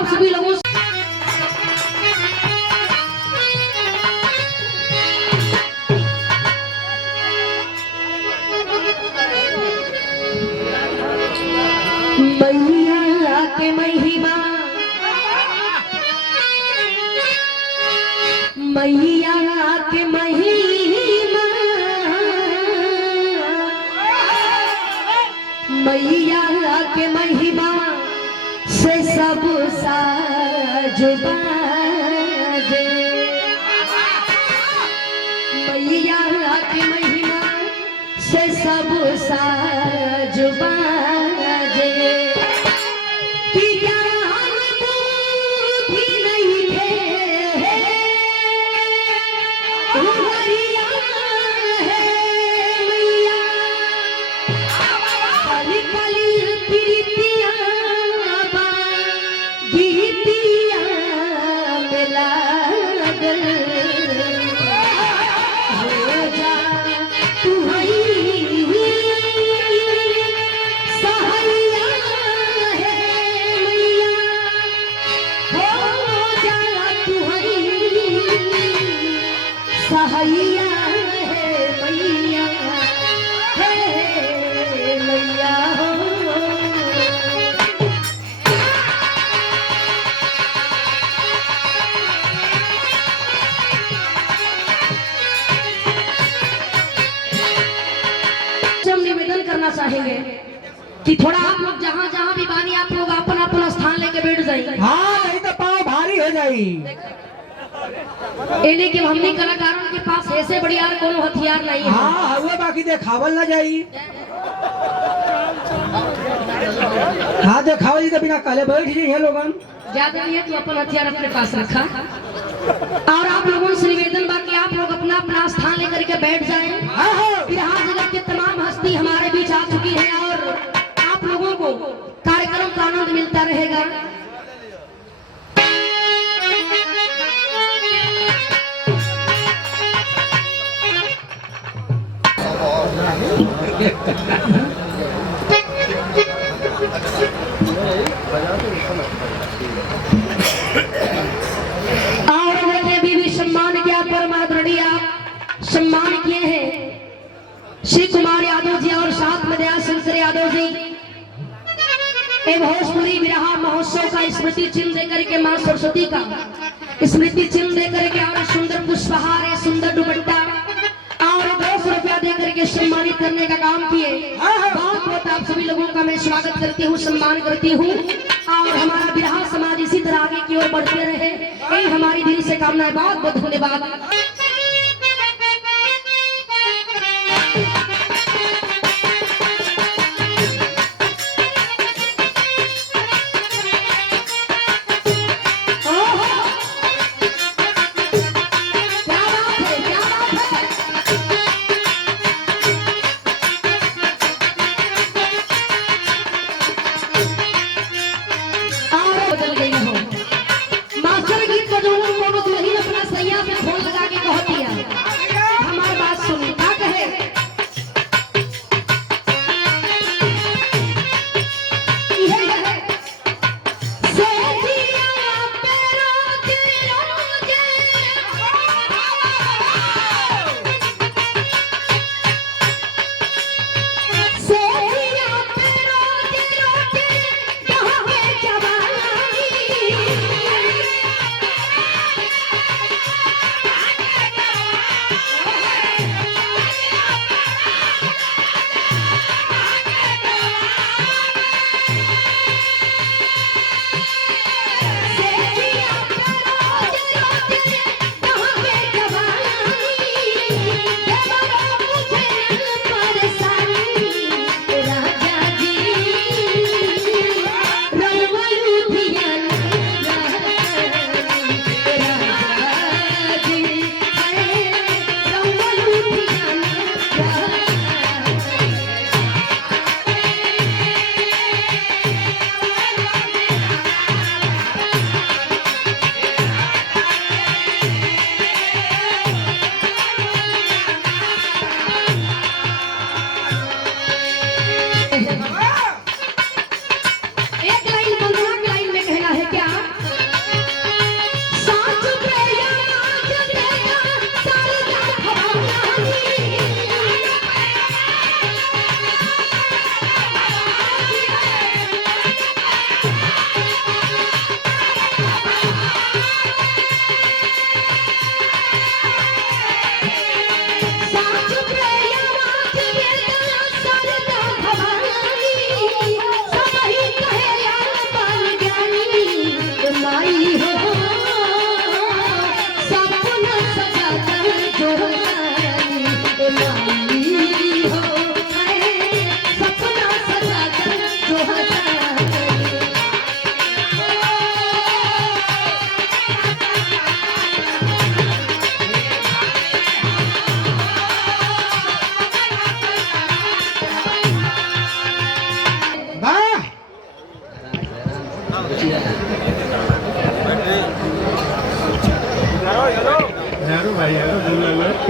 आप सभी लोगों से मैया के महिमा, मैया के महिमा, मैया के महिमा से सब साज बाजे। मैया के महिमा से सब साज बाजे। कि ज्ञान बुद्धि नहीं है, उमरिया है मैया, कली कली प्रीतिया बा गीतिया में लागल। हो जा तू हई सहैया है मैया, हो जा तू हई सहैया है मैया, हे मैया हो। हम निवेदन करना चाहेंगे कि थोड़ा आप लोग जहाँ जहाँ भी बानी आप लोग अपना अपना स्थान लेके बैठ जाइए। हाँ, नहीं तो पाँव भारी हो जाई। एने कि हमने कलाकारों के पास ऐसे बढ़िया कोनो हथियार नहीं है। हाँ, हुआ बाकी देखावल ना जाई। हाँ, देखावल जी तो बिना काले बैठ जाइए लोगन। ज्यादा नहीं है तो अपन हथियार अपने पास रखा। और आप लोगों से निवेदन बा कि आप लोग अपना अपना स्थान लेकर के बैठ जाएं। हाँ, बिहार जगत के तमाम हस्ती हमारे बीच आ चुकी है और आप लोगों को कार्यक्रम का आनंद मिलता रहेगा। और मुझे भी सम्मान किया परम आदरणीय सम्मान किए हैं श्री कुमार यादव जी और साथ में दया शंकर यादव जी। भोजपुरी विरहा महोत्सव का स्मृति चिन्ह देकर के मां सरस्वती का स्मृति चिन्ह देकर के और सुंदर पुष्पहार है, सुंदर दुपट्टा और 200 रुपया देकर के सम्मानित करने का काम किए। बहुत बहुत आप सभी लोगों का मैं स्वागत करती हूँ, सम्मान करती हूँ। और हमारा विरहा समाज इसी तरह आगे की ओर बढ़ते रहे, यही हमारी दिल से कामना है। बहुत बहुत धन्यवाद। मास्टर गीत का जो कोनो दुल्हन अपना सैया पे फोन लगा के कहती है, हमारी बात सुनी क्या कहे। यही कहे सेठिया पे रोज रोज, सेठिया पे रोज रोज कहाँ के जवानी।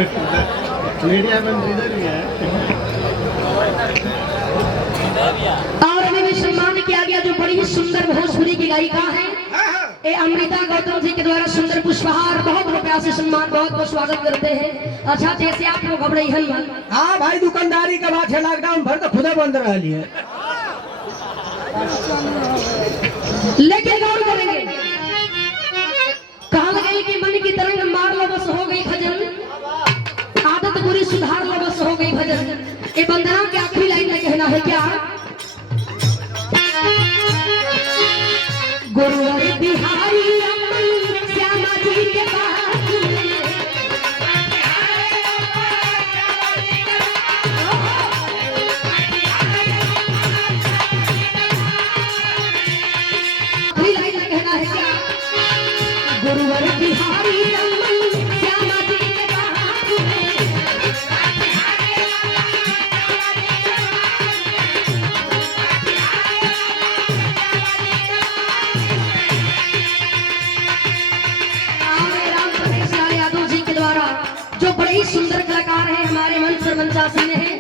मीडिया मंत्री इधर ही है। और इन्हें भी सम्मान किया गया जो बड़ी ही सुंदर भोजपुरी की गायिका है ये अमृता गौतम जी के द्वारा सुंदर पुष्पहार बहुत रुपया से सम्मान बहुत बहुत स्वागत करते हैं। अच्छा जैसे आप लोग घबराई हन मत। हाँ भाई दुकानदारी के बाद है लॉकडाउन भर तो खुदा बंद रही है। लेकिन गौर करेंगे कहा गई कि मन की तरंग मार लो बस हो गई भजन आदत बुरी सुधार लो बस हो गई भजन। ये वंदना के आखिरी लाइन में कहना है क्या गुरुवर बिहारी श्यामा जी के पास आखिरी लाइन में कहना है क्या गुरुवर बिहारी श्यामा जी के जो बड़े ही सुंदर कलाकार हैं हमारे मंच पर मंचासी में हैं